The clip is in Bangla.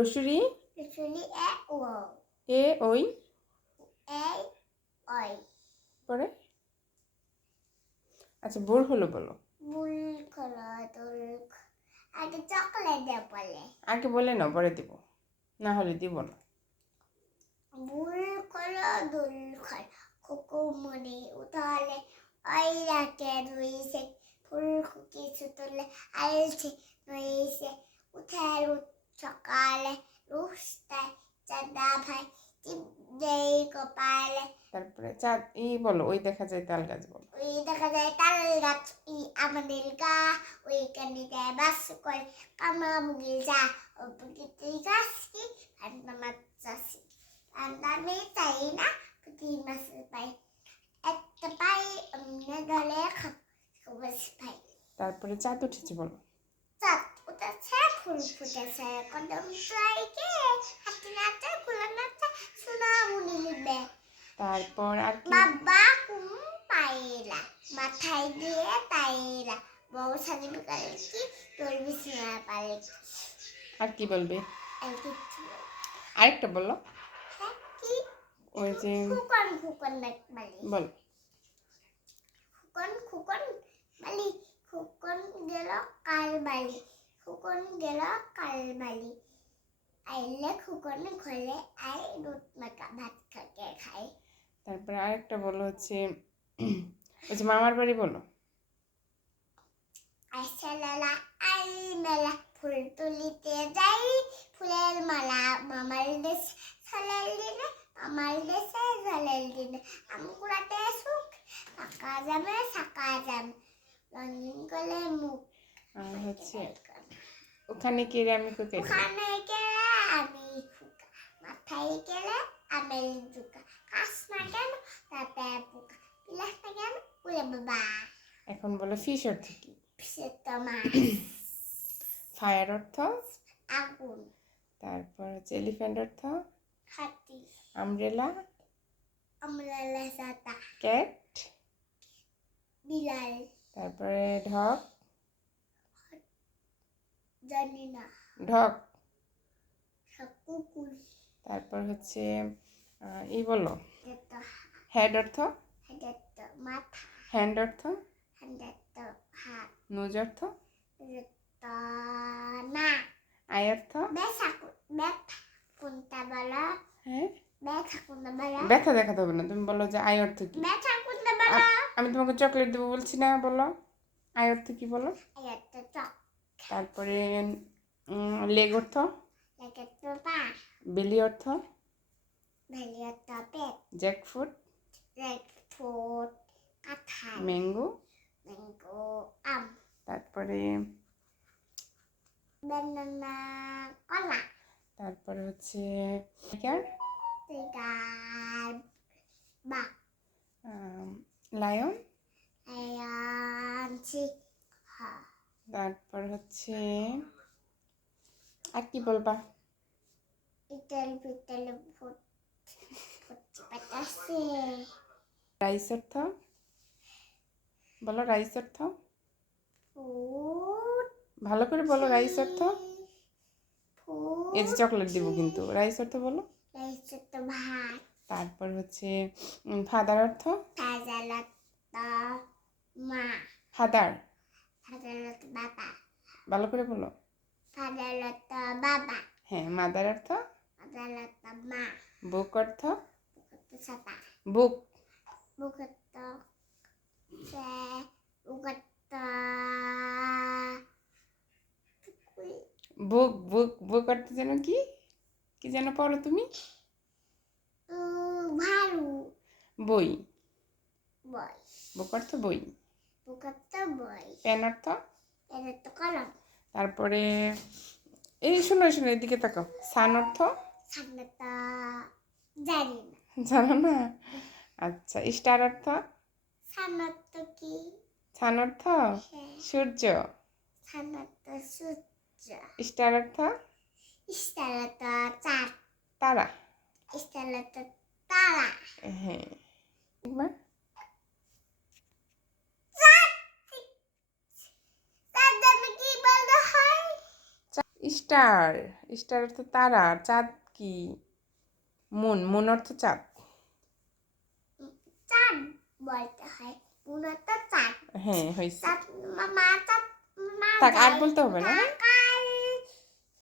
রসুরি রসুরি এ ও এ ওই এ ওই পরে আচ্ছা বোর হলো বলো। বুল খোলো দুল আগে চকলেট দে বলে আগে বলে নাও পরে দিব, না হলে দিব না। বুল খোলো দুল খোল কুকুমনি উঠালে ওই রাতে রুইছে ফুল কিছু তুলে আলছে রুইছে উঠে সকালে রুস্তায় চাঁদা ভাই চিপদেই কপালে। তারপরে চাঁদ বলো ওই দেখা যায় তাল গাছ বলো। ওই দেখা যায় তাল গাছ আমাদের গা ওইখানে দেয় বাস করে কামা বুগিল যা ও বুগিতে গাছি ঠান্ডা মাছ চাষি ঠান্ডা মেয়ে চাই না পুঁটি মাছ পাই একটা পাই অন্য গলে খাবস পাই। তারপরে চাঁদ উঠেছে বলো। চাঁদ উঠেছে ফুল ফুটেছে কদম ট্রাইকে হাতি নাচে কুলা নাচে সোনামুনি লিখবে। তারপর আর কি? বাবা কুম পাইলা মাথায় দিয়ে তাইলা বউ সাজি বিকালে কি তোর বিছানা পারে। আর কি বলবে? আর কিছু আরেকটা বলো। হ্যাঁ কি? ওই যে খুকন খুকন বালি বল। খুকন খুকন বালি খুকন গেল কাল বালি খুকন গেল কাল বালি আইলে খুকন ঘরে আই দুধ মাখা ভাত খাকে খাই। তারপরে আরেকটা বলো হচ্ছে ওই যে মামার বাড়ি বলো। আইসালালা আই মেলা ফুল তুলিতে যাই ফুলের মালা মামার দেশ ছলের দিনে আমার দেশে জলের দিনে আমকুড়াতে সুখ ফাঁকা যাবে সাকা যাবে রঙিন গলে মুখ। আর হচ্ছে ওখানে কে রে আমি কোকে ওখানে গেলে আমি ফুকা মাথায় গেলে আমেল জুকা কাশ না কেন তাতে পোকা বিলাস না কেন উড়ে বাবা। এখন বলো ফিশ অর্থ কি? মাছ ফায়ার অর্থ আগুন। তারপর হচ্ছে এলিফ্যান্ট অর্থ হাতি আমব্রেলা আমলালা সাতা ক্যাট বিড়াল। তারপরে ঢক জানি না ঢক। কুকুর। তারপর হচ্ছে বলো এটা হেড অর্থ এটা মাথা হ্যান্ড অর্থ এটা হাত নোজ অর্থ এটা না আই অর্থ ব্যথা কোনটা বলা হ্যাঁ ব্যথা কোনটা বলা ব্যথা দেখাতে হবে না, তুমি বলো যে আই অর্থ কি? ব্যথা কোনটা বলা আমি তোমাকে চকলেট দেবো বলছি না, বলো আই অর্থ কি বলো। এটা চক। তারপরে লেগ অর্থ এটা পা বেলি অর্থ ভেলিয়াটা পেট জ্যাকফ্রুট রেড ফুড কাঁঠাল ম্যাঙ্গো ম্যাঙ্গো আম তারপরে ব্যানানা কলা তারপরে হচ্ছে টাইগার তিগার বা লায়ন আয়ানছি হা তারপর হচ্ছে আর কি বলবা? ইটাল পিটাল ফুট ফুটছি পাতাসে। রাইস অর্থ বলো, রাইস অর্থ ফুট ভালো করে বলো রাইস অর্থ। ফুট এই যে চকলেট দিব কিন্তু, রাইস অর্থ বলো। রাইসটা ভাত তারপর হচ্ছে ফাদার অর্থ ফাজালাতা মা ফাদার ফাজালাতা বাবা ভালো করে বলো। ফাজালাতা বাবা হ্যাঁ মাদার অর্থ ফাজালাতা মা বুক অর্থ বুকটা সাতা বুক বুকটা সে বুকটা বুক বুক বুক অর্থ যেন কি কি যেন পড়ো তুমি? ভালু বই বই বুক অর্থ বই। বুকটা বই পেন অর্থ এটা তো কলম। তারপরে এই শোনো শোনো এদিকে তাকাও, সান অর্থ সামনেটা জানি না জানো না? আচ্ছা স্টার অর্থ সামনেটা কি সান অর্থ সূর্য সামনেটা সূর্য স্টার অর্থ ইস্তালাটা চাঁদ তারা। ইস্তালাটা তারা হ্যাঁ একবার চাঁদ চাঁদ কি বলতে হয়? স্টার, স্টার অর্থ তারা, আর চাঁদ কি? মুন, মুন অর্থ চাঁদ। চাঁদ বলতে হয়, মূলত চাঁদ। হ্যাঁ হয়েছে। চাঁদ মা চাঁদ মা থাক আর যায় বলতে হবে না, কোথায়? হ্যাঁ?